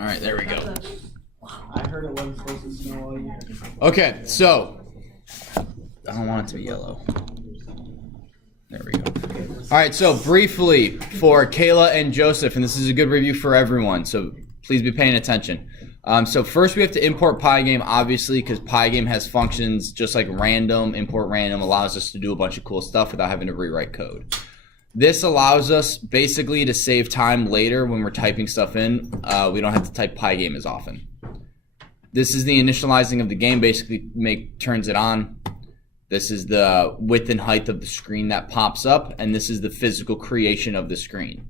All right, there we go. I heard it wasn't supposed to snow all year. Okay, so I don't want it to be yellow. There we go. All right, so briefly for Kayla and Joseph, and this is a good review for everyone, so please be paying attention. So first we have to import Pygame, obviously, because Pygame has functions just like random, import random, allows us to do a bunch of cool stuff without having to rewrite code. This allows us basically to save time later when we're typing stuff in. We don't have to type Pygame as often. This is the initializing of the game, basically turns it on. This is the width and height of the screen that pops up, and this is the physical creation of the screen.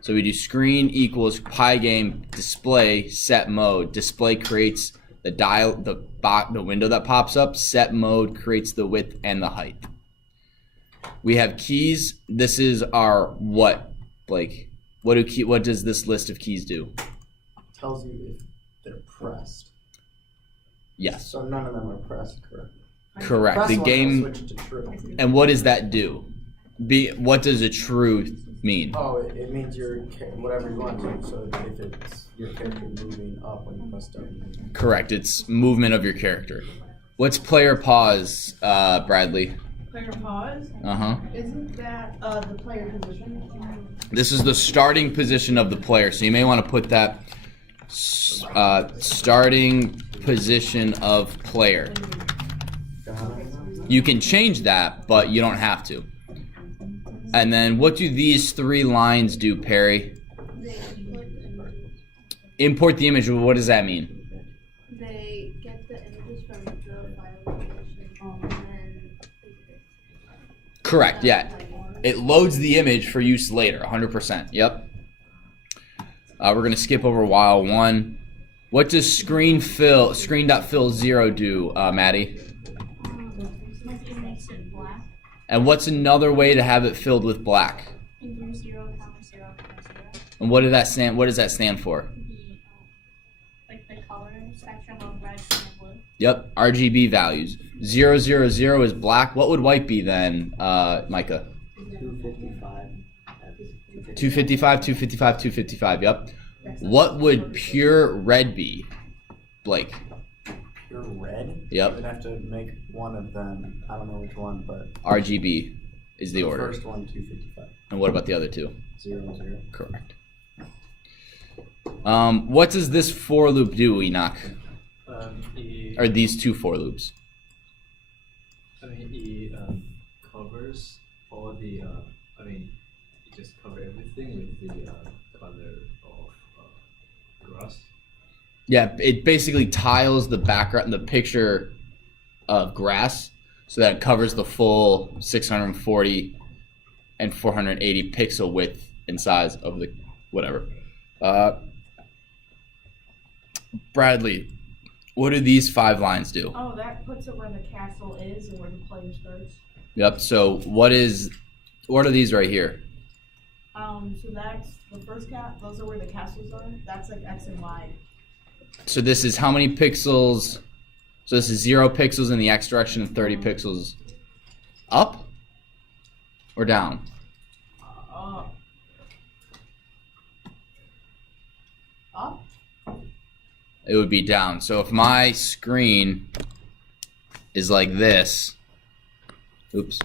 So we do screen equals Pygame display set mode. Display creates the window that pops up. Set mode creates the width and the height. We have keys. This is our what, Blake? What does this list of keys do? It tells you if they're pressed. Yes. So none of them are pressed correctly. Correct. Press The one, game. switch to true. And what does that do? What does a true mean? Oh, it means you're whatever you want to. So if it's your character moving up when you press W. Correct. It's movement of your character. What's player pause, Bradley? Player pause? Isn't that the player position? This is the starting position of the player. So you may want to put that starting position of player. You can change that, but you don't have to. And then what do these three lines do, Perry? Import the image. What does that mean? They get the images from the file location and then Correct, yeah. It loads the image for use later, 100%. Yep. We're going to skip over while one. What does screen.fill 0 do, Maddie? And what's another way to have it filled with black? And what does that stand for? Like the color spectrum of red and blue. Yep, RGB values. 0, 0, 0 is black. What would white be then, Micah? 255. 255, 255, 255, yep. What would pure red be, Blake? Pure red? Yep. We'd have to make one of them. I don't know which one, but RGB is the order. First one, 255. And what about the other two? 0, 0. Correct. What does this for loop do, Enoch? Or these two for loops? It covers all the, it just covers everything with the color of grass. Yeah, it basically tiles the background, the picture of grass, so that it covers the full 640 and 480 pixel width and size of the whatever. Bradley, what do these 5 lines do? Oh, that puts it where the castle is and where the player starts. Yep. So what are these right here? So that's the first those are where the castles are. That's like X and Y. So this is how many pixels? So this is 0 pixels in the X direction and 30 pixels up or down? Up. It would be down. So if my screen is like this, oops,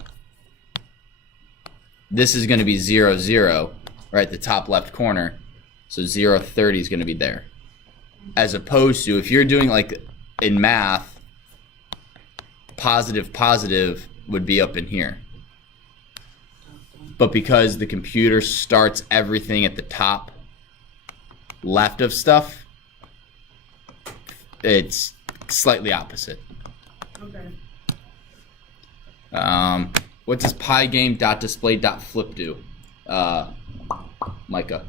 this is going to be 0, 0, right at the top left corner. So 0, 30 is going to be there. As opposed to if you're doing like in math, positive, positive would be up in here. But because the computer starts everything at the top left of stuff, it's slightly opposite. Okay. What does Pygame.display.flip do, Micah?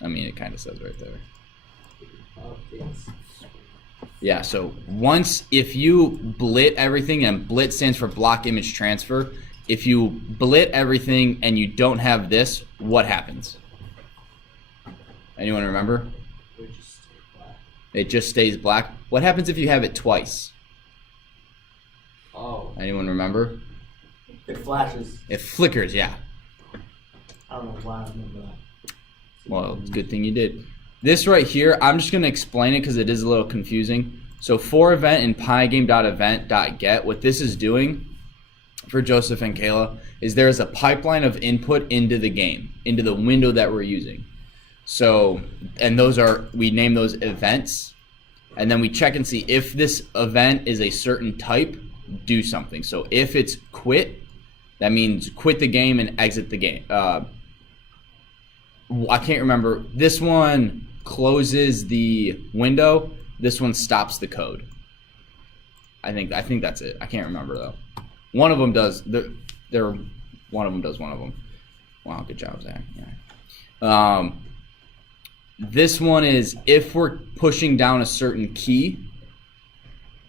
I mean, it kind of says right there. Yeah, so if you blit everything, and blit stands for block image transfer, if you blit everything and you don't have this, what happens? Anyone remember? It just stays black. What happens if you have it twice? Oh. Anyone remember? It flashes. It flickers, yeah. I don't know why I remember that. Well, it's a good thing you did. This right here, I'm just going to explain it because it is a little confusing. So for event in pygame.event.get, what this is doing for Joseph and Kayla is there is a pipeline of input into the game, into the window that we're using. So, and those are, we name those events, and then we check and see if this event is a certain type, do something. So if it's quit, that means quit the game and exit the game. I can't remember. This one closes the window. This one stops the code. I think that's it. I can't remember though. One of them does. One of them does. One of them. Wow, good job, Zach. Yeah. This one is if we're pushing down a certain key.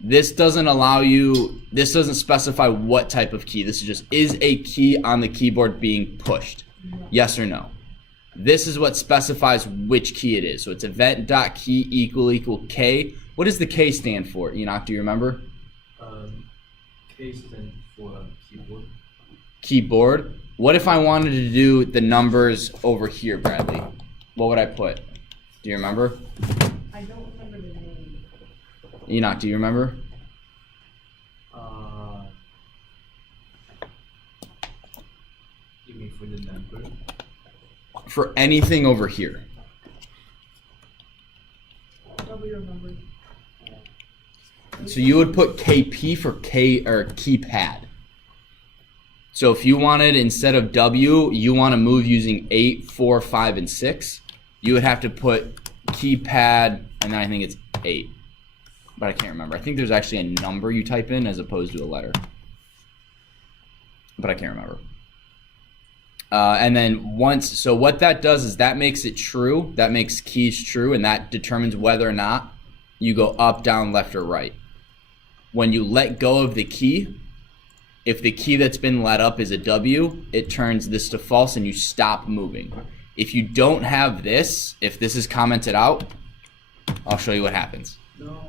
This doesn't allow you. This doesn't specify what type of key. This is just is a key on the keyboard being pushed. Yes or no. This is what specifies which key it is. So it's event.key equal K. What does the K stand for? Enoch, do you remember? K stands for keyboard. Keyboard. What if I wanted to do the numbers over here, Bradley? What would I put? Do you remember? I don't remember the name. Enoch, do you remember? You mean for the number? For anything over here. Nobody remembers. So you would put KP for K or keypad. So if you wanted, instead of W, you want to move using 8, 4, 5, and 6, you would have to put keypad, and then I think it's 8. But I can't remember. I think there's actually a number you type in as opposed to a letter. But I can't remember. And then so what that does is that makes it true. That makes keys true, and that determines whether or not you go up, down, left, or right. When you let go of the key, if the key that's been let up is a W, it turns this to false and you stop moving. If you don't have this, if this is commented out, I'll show you what happens. No.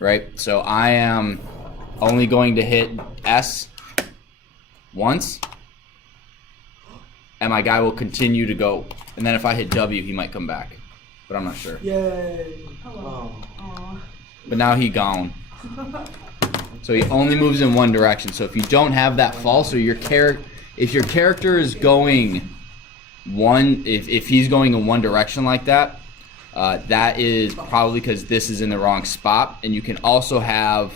Right? So I am only going to hit S once, and my guy will continue to go. And then if I hit W, he might come back, but I'm not sure. Yay. Hello. Aw. But now he gone. So he only moves in one direction. So if you don't have that false, or if your character is going if he's going in one direction like that, that is probably because this is in the wrong spot. And you can also have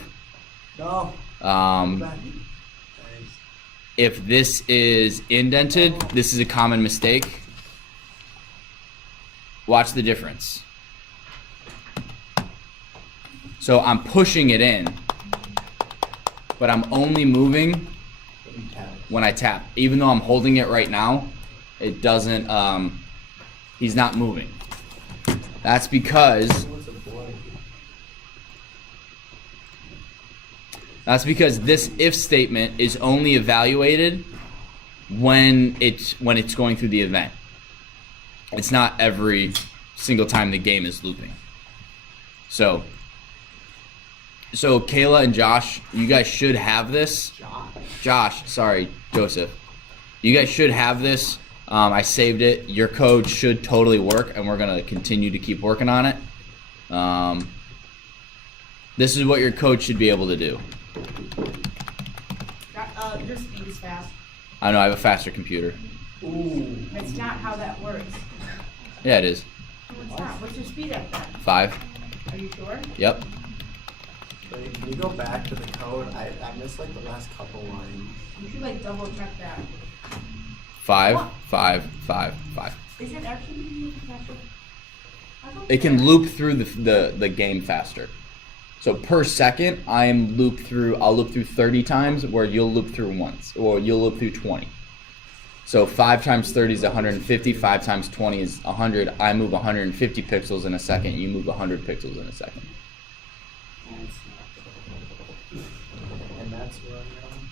if this is indented, this is a common mistake. Watch the difference. So I'm pushing it in, but I'm only moving when I tap. Even though I'm holding it right now, it doesn't, he's not moving. That's because this if statement is only evaluated when it's going through the event. It's not every single time the game is looping. So Kayla and Josh, you guys should have this. Joseph. You guys should have this. I saved it. Your code should totally work, and we're gonna continue to keep working on it. This is what your code should be able to do. Your speed is fast. I know I have a faster computer. Ooh. That's not how that works. Yeah, it is. No, it's not. What's your speed at then? 5. Are you sure? Yep. Wait, can you go back to the code? I missed like the last couple lines. You should like double check that. 5, 5, 5, 5. Is it actually moving faster? I thought It can loop through the game faster. So per second, I'll loop through 30 times, where you'll loop through once, or you'll loop through 20. So 5 times 30 is 150, 5 times 20 is 100. I move 150 pixels in a second, you move 100 pixels in a second. And that's where I'm going.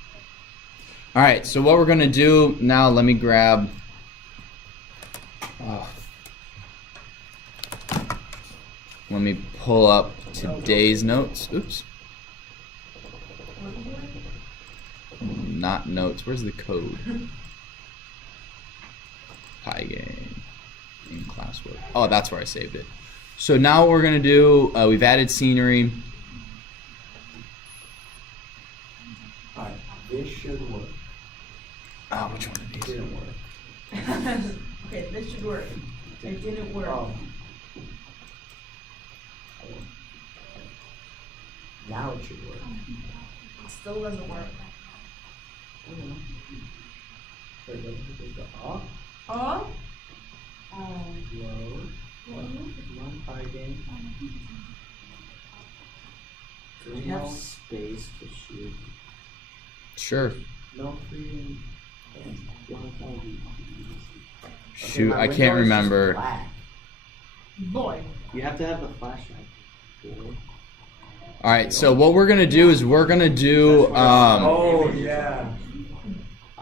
All right, so what we're gonna do now, let me grab, let me pull up today's notes. Oops. Not notes, where's the code? Pygame in classwork. Oh, that's where I saved it. So now what we're gonna do, we've added scenery. Alright, this should work. Oh, which one of It these? didn't work. Okay, this should work. It didn't work. Oh. Now it should work. It still doesn't work. Wait, what did it go up? Oh? Load. Come on, Pygame. Do we have space to shoot? Sure. No freaking. Shoot, my I window can't is just remember. black. Boy. You have to have the flashlight. All right, so what we're gonna do is we're gonna do Oh, yeah.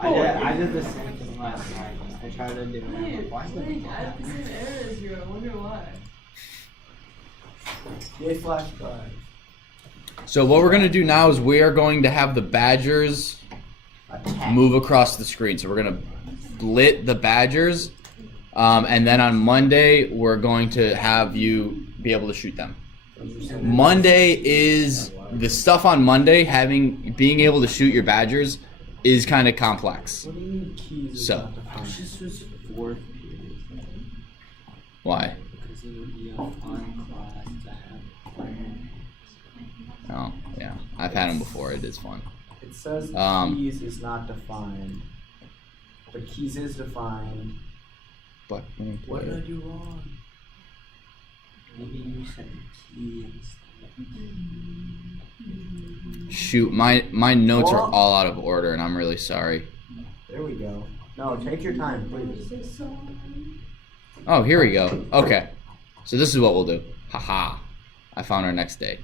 I did the same thing last night. I tried to do it. Why is I have the same error as you. I wonder why. Yay, flash drive. So what we're gonna do now is we are going to have the badgers Attack. move across the screen. So we're gonna split the badgers, and then on Monday we're going to have you be able to shoot them. Monday is the stuff on Monday. Being able to shoot your badgers is kind of complex. What do you mean keys? is So. not defined? This was fourth period. Why? Because it would be a fun class to have player. Oh, yeah, I've had them before. It is fun. It says keys is not defined. But keys is defined. But What did I do wrong? Maybe you said keys. shoot, my notes are all out of order, and I'm really sorry. There we go. No, take your time, please. Oh, here we go. Okay, so this is what we'll do. Haha, I found our next day.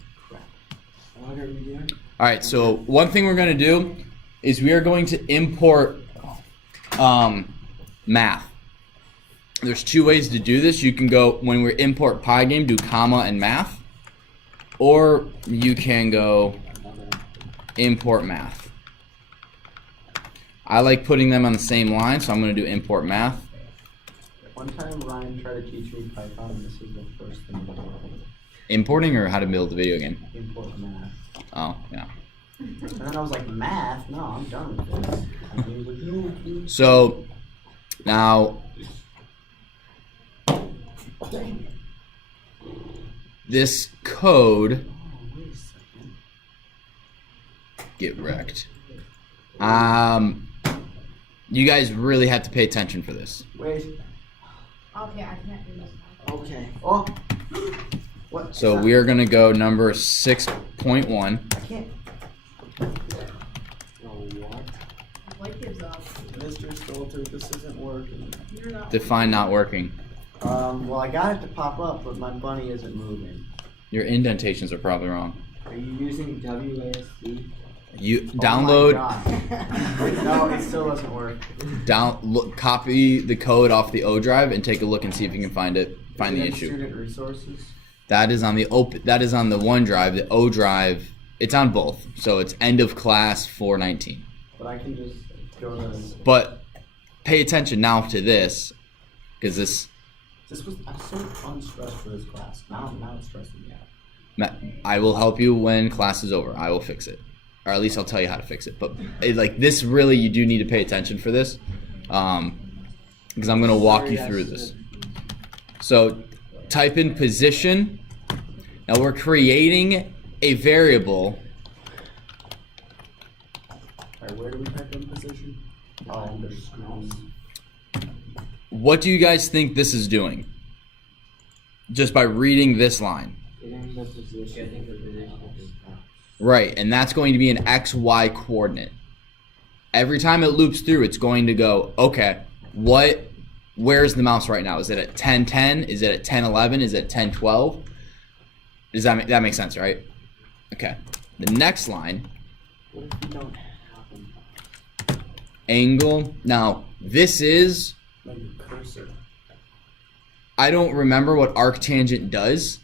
What are we doing? All right, so one thing we're going to do is we are going to import math. There's two ways to do this. You can go, when we import Pygame, do comma and math. Or you can go import math. I like putting them on the same line, so I'm going to do import math. One time Ryan tried to teach me Python, and this is the first thing I did. Importing or how to build a video game? Import math. Oh, yeah. And then I was like, math? No, I'm done with this. And he was like, no. So now this code Oh, wait a second. get wrecked. You guys really have to pay attention for this. Wait. Okay, I can't do this. Okay. Oh. What? So we are gonna go number 6.1. I can't. Oh, what? Light gives up. Mr. Stolter, this isn't working. You're not. Define not working. Well, I got it to pop up, but my bunny isn't moving. Your indentations are probably wrong. Are you using WASD? You Oh my download, God. No, it still doesn't work. copy the code off the O drive and take a look and see if you can find it. Find Is the it in issue. Student resources. That is on the That is on the OneDrive. The O drive. It's on both. So it's end of class 419. But I can just go to. But pay attention now to this, because this. I'm so unstressed for this class. Now it's stressing me out. I will help you when class is over. I will fix it, or at least I'll tell you how to fix it. But like this, really, you do need to pay attention for this, because I'm gonna walk you through this. So, type in position. Now we're creating a variable. Alright, where do we type in position? Oh, under screens. What do you guys think this is doing? Just by reading this line. Getting the position. Right, and that's going to be an XY coordinate. Every time it loops through, it's going to go, okay, where's the mouse right now? Is it at 1010? Is it at 1011? Is it at 1012? Does that make sense, right? Okay. The next line, What if you don't have them? angle. Now, this is, Like a cursor. I don't remember what arctangent does.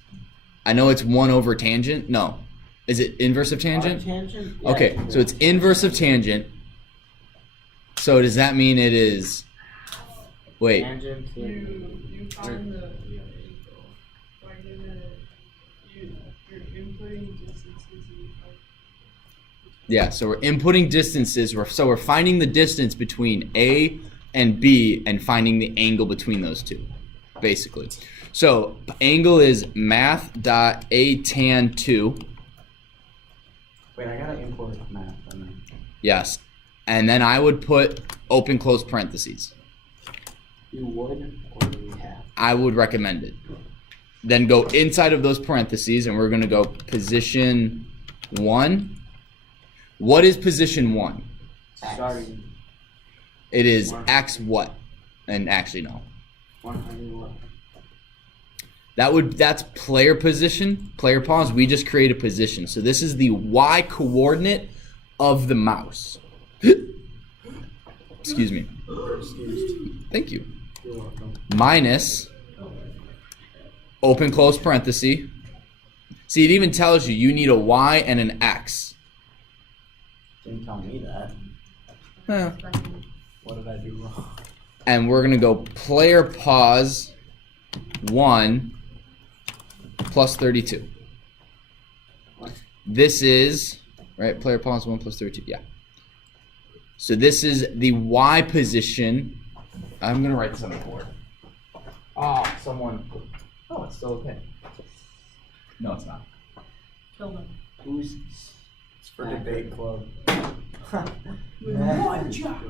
I know it's 1 over tangent. No. Is it inverse of tangent? Tangent? Yeah, Okay, so it's inverse of tangent. So does that mean it is, Wait. Tangent to You find the like you're inputting distances and like. Yeah, so we're inputting distances. We're finding the distance between A and B and finding the angle between those two, basically. So angle is math.atan2. Wait, I gotta import math. Yes. And then I would put open close parentheses. you would or you have. I would recommend it. Then go inside of those parentheses and we're going to go position 1. What is position 1? Starting It is X what? And actually no. 100 what? That's player position, player pause. We just create a position. So this is the Y coordinate of the mouse. Excuse me. Excused. Thank you. You're welcome. Minus open close parenthesis. See, it even tells you need a Y and an X. Didn't tell me that. Huh. What did I do wrong? And we're gonna go player pause 1 plus 32. This is right. Player pause 1 plus 32. Yeah. So this is the Y position. I'm gonna write this on the board. Oh, someone. Oh, it's still okay. No, it's not. Kill them. Who's It's for debate club. One job.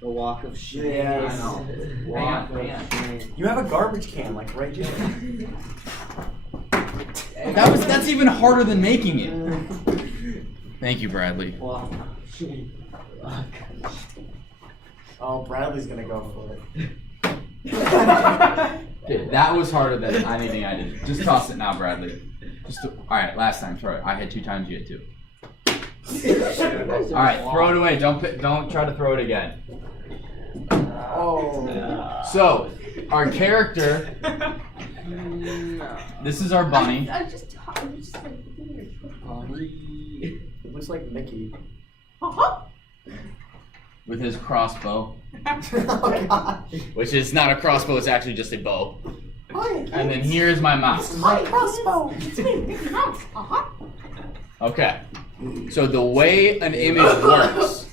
the walk of shame? Yeah, I know. Walk Hang on. of shame. You have a garbage can, like right here. That's even harder than making it. Thank you, Bradley. Walk of shame. Oh, Bradley's gonna go for it. Okay, that was harder than anything I did. Just toss it now, Bradley. All right, last time. Throw it. I had 2 times. You had 2. All right, throw it away. Don't try to throw it again. Oh. So, our character. This is our bunny. I just like, It looks like Mickey. With his crossbow, Oh god. which is not a crossbow, it's actually just a bow. Hi, And then here's my mouse. my crossbow. It's me, Mickey Mouse. Okay. So the way an image works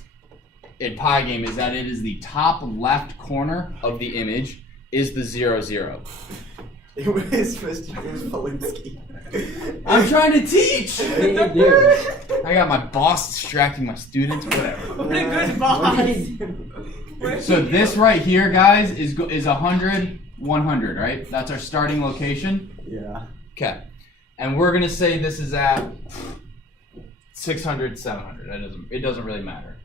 in Pygame is that it is the top left corner of the image is the 0, 0. It was Polinsky. I'm trying to teach! What do you do? I got my boss distracting my students, whatever. What a good boss. So this right here, guys, is 100, 100, right? That's our starting location. Yeah. Okay. And we're gonna say this is at 600, 700. It doesn't really matter.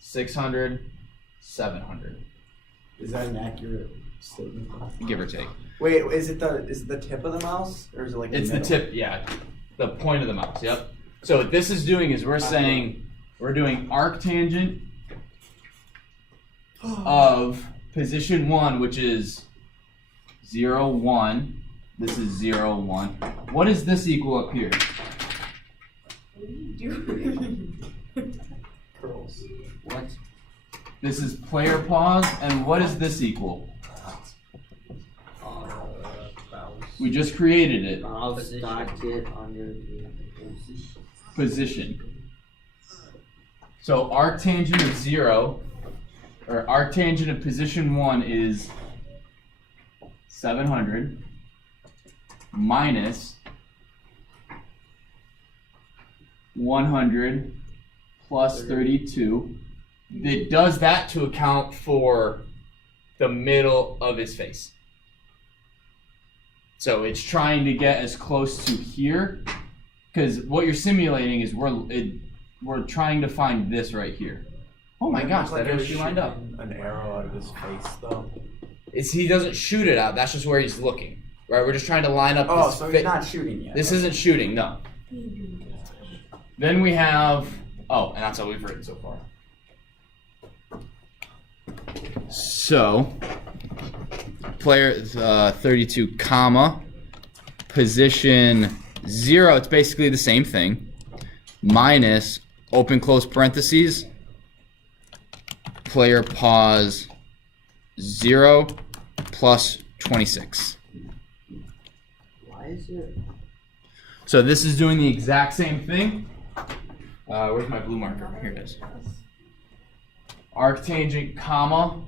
600, 700, Is that an accurate statement? give or take. Wait, is it the tip of the mouse, or is it like It's the middle? tip, yeah. The point of the mouse, yep. So what this is doing is we're doing arctangent of position 1, which is 0, 1. This is 0, 1. What does this equal up here? What are you doing? Curls. What? This is player pause, and what does this equal? We just created it. I'll start it under the Position. So arctangent of 0, or arctangent of position 1 is 700 minus 100 plus 32. It does that to account for the middle of his face. So it's trying to get as close to here, because what you're simulating is we're trying to find this right here. Oh my gosh, that actually lined up. An arrow out of his face, though. He doesn't shoot it out. That's just where he's looking. Right? We're just trying to line up. Oh, his so fa- he's not shooting yet. This isn't shooting, no. Then we have. Oh, and that's all we've written so far. So, player 32, comma, position 0. It's basically the same thing. Minus open close parentheses. Player pause 0 plus 26. Why is it? So this is doing the exact same thing. Where's my blue marker? Here it is. Arctangent, comma,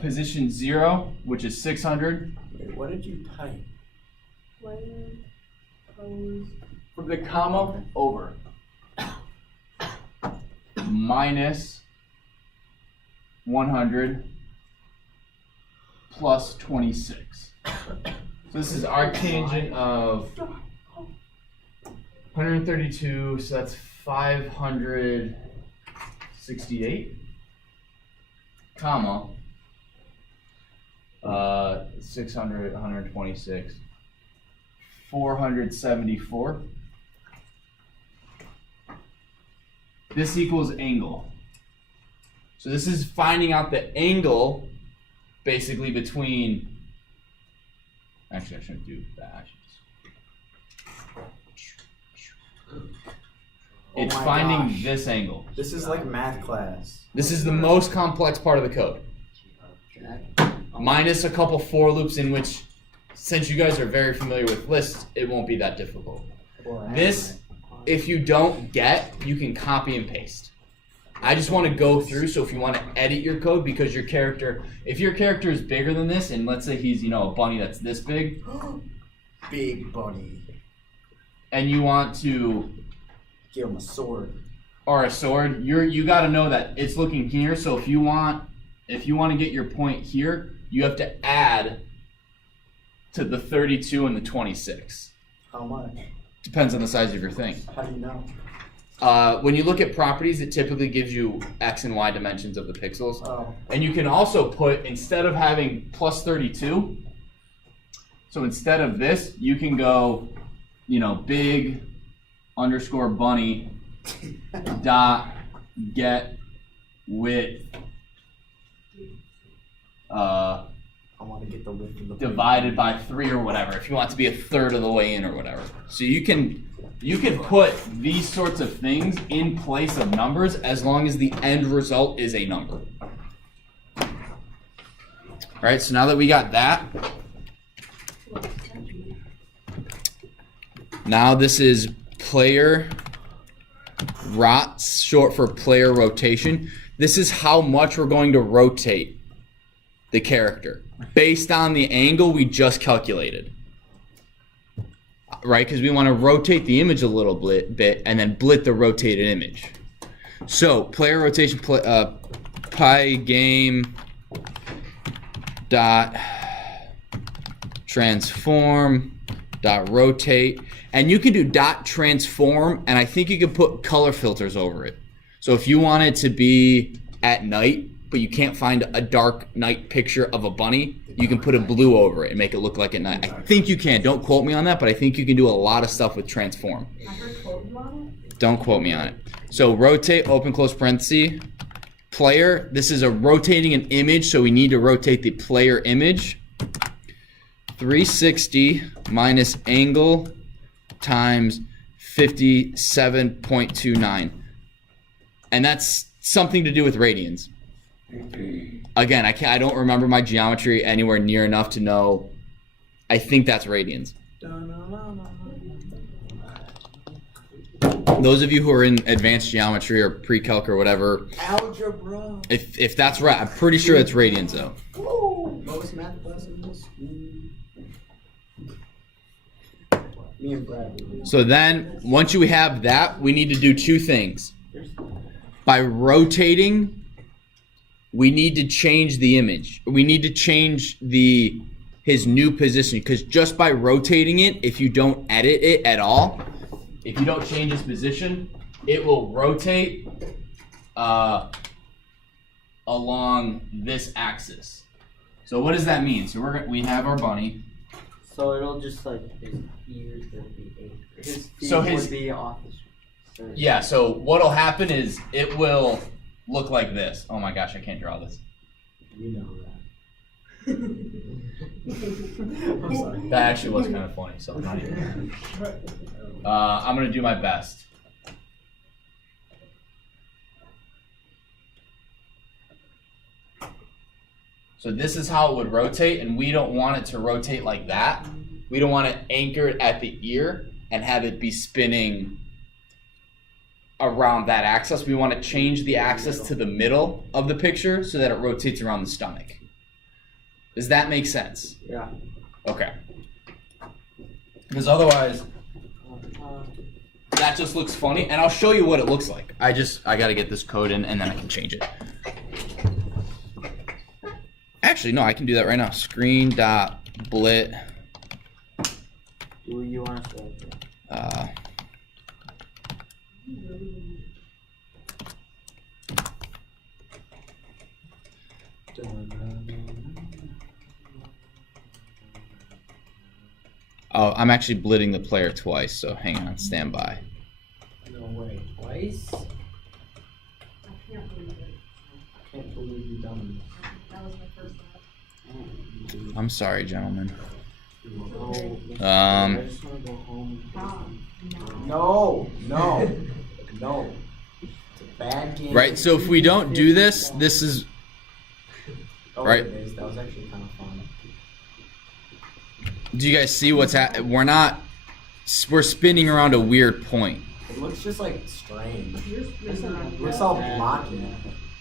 position 0, which is 600. Wait, what did you type? From the comma over. Minus 100 plus 26. So this is arctangent of 132, so that's 568, comma, 600, 126, 474. This equals angle. So this is finding out the angle basically between, actually I shouldn't do that. I should just, it's my finding gosh. this angle. This is like math class. This is the most complex part of the code. Minus a couple for loops in which, since you guys are very familiar with lists, it won't be that difficult. This, if you don't get, you can copy and paste. I just want to go through, so if you want to edit your code, because your character, if your character is bigger than this, and let's say he's, you know, a bunny that's this big, Big bunny. and you want to, Give him a sword. or a sword, you got to know that it's looking here. So if you want to get your point here, you have to add to the 32 and the 26. How much? Depends on the size of your thing. How do you know? When you look at properties, it typically gives you X and Y dimensions of the pixels. Oh. And you can also put, instead of having plus 32, so instead of this, you can go, you know, big underscore bunny dot get width I want to get the width of the divided by 3 or whatever, if you want it to be a third of the way in or whatever. So you can put these sorts of things in place of numbers as long as the end result is a number. All right, so now that we got that, now this is player rot, short for player rotation. This is how much we're going to rotate the character based on the angle we just calculated. Right, because we want to rotate the image a little bit and then blit the rotated image. So player rotation, Pygame dot transform dot rotate, and you can do dot transform, and I think you can put color filters over it. So if you want it to be at night, but you can't find a dark night picture of a bunny, you can put a blue over it and make it look like at night. I think you can. Don't quote me on that, but I think you can do a lot of stuff with transform. I heard quote you on it. Don't quote me on it. So rotate, open close parenthesis, player. This is a rotating an image, so we need to rotate the player image. 360 minus angle times 57.29. And that's something to do with radians. Again, I don't remember my geometry anywhere near enough to know. I think that's radians. Those of you who are in advanced geometry or pre-calc or whatever, Algebra. if that's right, I'm pretty sure it's radians though. Woo! Lowest math class in the school. Me and Brad. So then, once you have that, we need to do two things. By rotating, we need to change the image. We need to change his new position, because just by rotating it, if you don't edit it at all, if you don't change his position, it will rotate along this axis. So what does that mean? So we have our bunny. So it'll just like his ears gonna be eight. His feet So would be off the street. Yeah, so what'll happen is it will look like this. Oh my gosh, I can't draw this. You know that. I'm sorry. That actually was kind of funny, so I'm not even. I'm gonna do my best. So this is how it would rotate, and we don't want it to rotate like that. We don't want it anchored at the ear and have it be spinning around that axis. We want to change the axis to the middle of the picture so that it rotates around the stomach. Does that make sense? Yeah. Okay. Because otherwise, that just looks funny, and I'll show you what it looks like. I gotta get this code in, and then I can change it. Actually, no, I can do that right now. Screen.blit. Do you want to say? Oh, I'm actually blitting the player twice, so hang on, stand by. No way, twice? I can't believe it. I can't believe you've done That was my first time. I'm sorry, gentlemen. this. I just want to go home. No, no, no. It's a bad game. Right, so if we don't do this, this is Oh, right. It is. That was actually kind of fun. Do you guys see what's we're spinning around a weird point. It looks just like strange. You're It looks all blocky.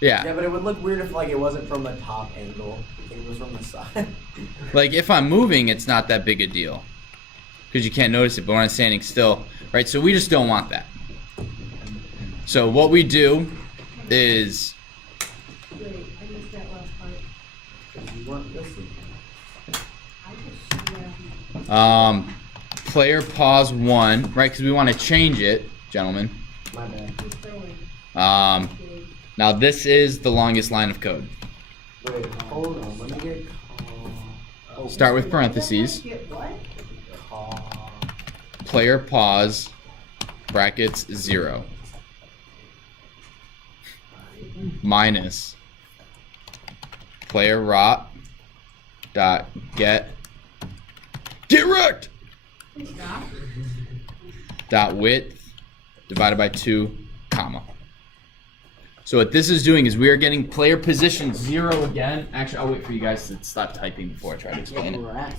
Yeah. Yeah, but it would look weird if like it wasn't from the top angle. It was from the side. Like if I'm moving, it's not that big a deal. Because you can't notice it, but when I'm standing still, right? So we just don't want that. So what we do is Wait, I missed that last part. You weren't listening. I just, player pause 1, right? Because we want to change it, gentlemen. My bad. keep throwing. Now this is the longest line of code. Wait, hold on. Let me get call. Start with parentheses. Get what? Call. Player pause brackets 0 minus player rot dot get wrecked Stop. dot width divided by 2 comma. So what this is doing is we are getting player position 0 again. Actually, I'll wait for you guys to stop typing before I try to explain it. Correct.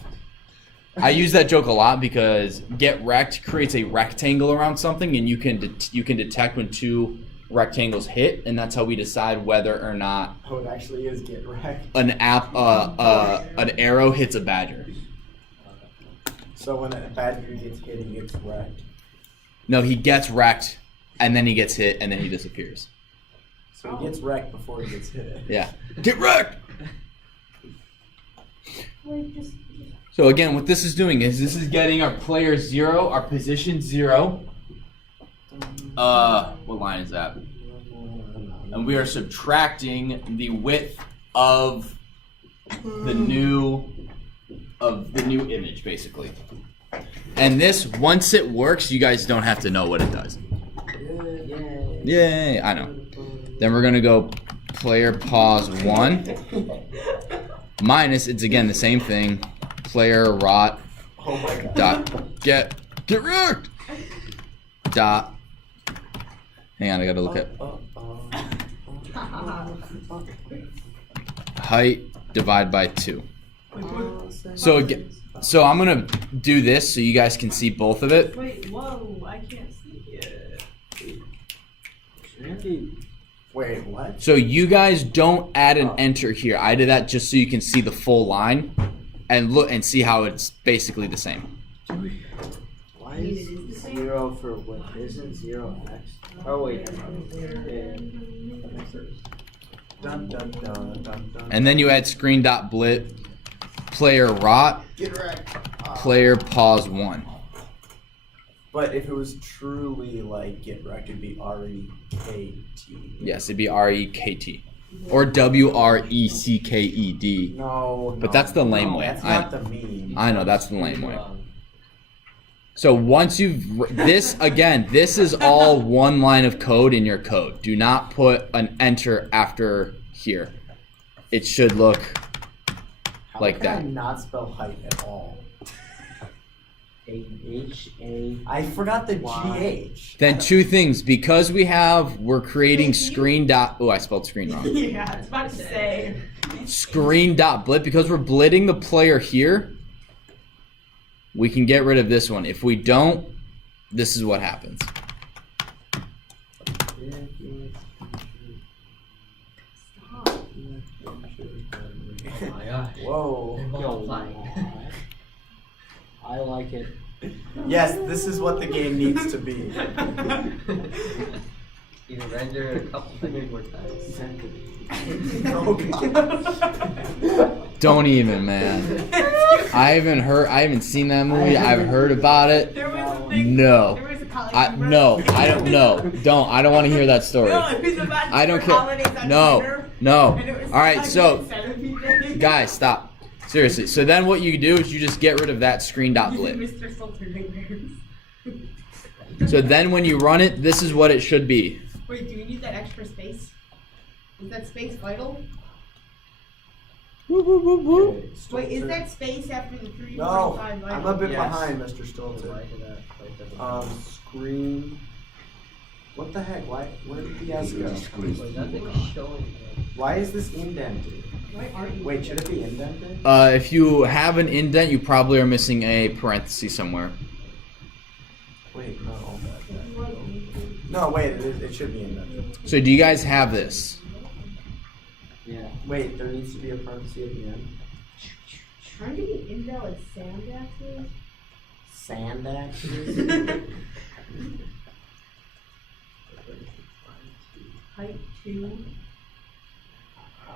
I use that joke a lot because get wrecked creates a rectangle around something, and you can detect when 2 rectangles hit, and that's how we decide whether or not Oh, it actually is get wrecked. an arrow hits a badger. So when a badger gets hit, he gets wrecked. No, he gets wrecked, and then he gets hit, and then he disappears. So he gets wrecked before he gets hit. Yeah, get wrecked. Wait, just. So again, what this is doing is this is getting our player 0, our position 0. What line is that? And we are subtracting the width of the new image, basically. And this, once it works, you guys don't have to know what it does. Yay! I know. Then we're gonna go player pause 1 minus, it's again the same thing. Player rot Oh my god. dot get wrecked dot. Hang on, I gotta look at height divided by 2. So again, so I'm gonna do this so you guys can see both of it. Wait, whoa, I can't see it. Wait, what? So you guys don't add an enter here. I did that just so you can see the full line and look and see how it's basically the same. Why is 0 for what? Isn't 0 x? Oh wait. Yeah. Dun dun dun dun dun. And then you add screen.blit player rot Get wrecked. player pause 1. But if it was truly like get wrecked, it'd be R-E-K-T. Yes, it'd be REKT or WRECKED. No, But that's the lame way. That's not the meme. I know that's the lame way. So once you've this again, this is all one line of code in your code. Do not put an enter after here. It should look How like can I that. not spell height at all? H-A. I forgot the Why? GH. Then two things. Because we're creating screen dot. Oh, I spelled screen wrong. Yeah, I was about to say. Screen dot blit. Because we're blitting the player here, we can get rid of this one. If we don't, this is what happens. Oh my god. Whoa. They're multiplying. I like it. Yes, this is what the game needs to be. You render a couple hundred more times. Oh, God. Don't even, man. I haven't seen that movie. I've heard about it. There was a big, No. There was a college. No, I don't know. I don't want to hear that story. No, it was about I don't for care. holidays on No, Twitter, no. and it was All right, like so Centipede Day. guys, stop. Seriously. So then what you do is you just get rid of that screen dot blit. Mr. Salter Nightmares. So then when you run it, this is what it should be. Wait, do you need that extra space? Is that space vital? Okay, Wait, is Stilter. that space after the 345 No, vital? I'm a bit Yes. behind, Mr. Stilton. Screen. What the heck? Where did the S go? Wait, nothing showing here. Why is this indented? Why aren't you? Wait, should it be indented? If you have an indent, you probably are missing a parenthesis somewhere. Wait, no. No, wait, it should be indented. So do you guys have this? Yeah. Wait, there needs to be a parenthesis at the end. I'm getting invalid sand axes. Sand axes? Height 2.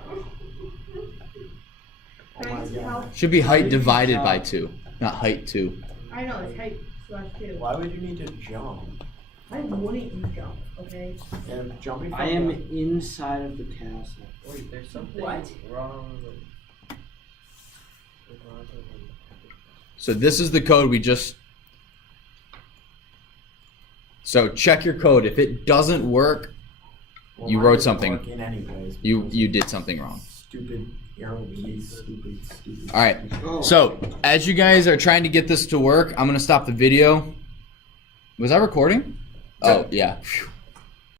Oh Can I my just God. help? Should be height divided by 2, not height 2. I know, it's height /2. Why would you need to jump? Why wouldn't you jump, okay? And jumping from I am the- inside of the castle. Wait, there's something What? wrong. So this is the code we just... So check your code. If it doesn't work, Well, you mine wrote didn't something. work in anyways you because did something wrong. Stupid arrow keys. Stupid. All right. So as you guys are trying to get this to work, I'm gonna stop the video. Was I recording? Oh yeah. Phew.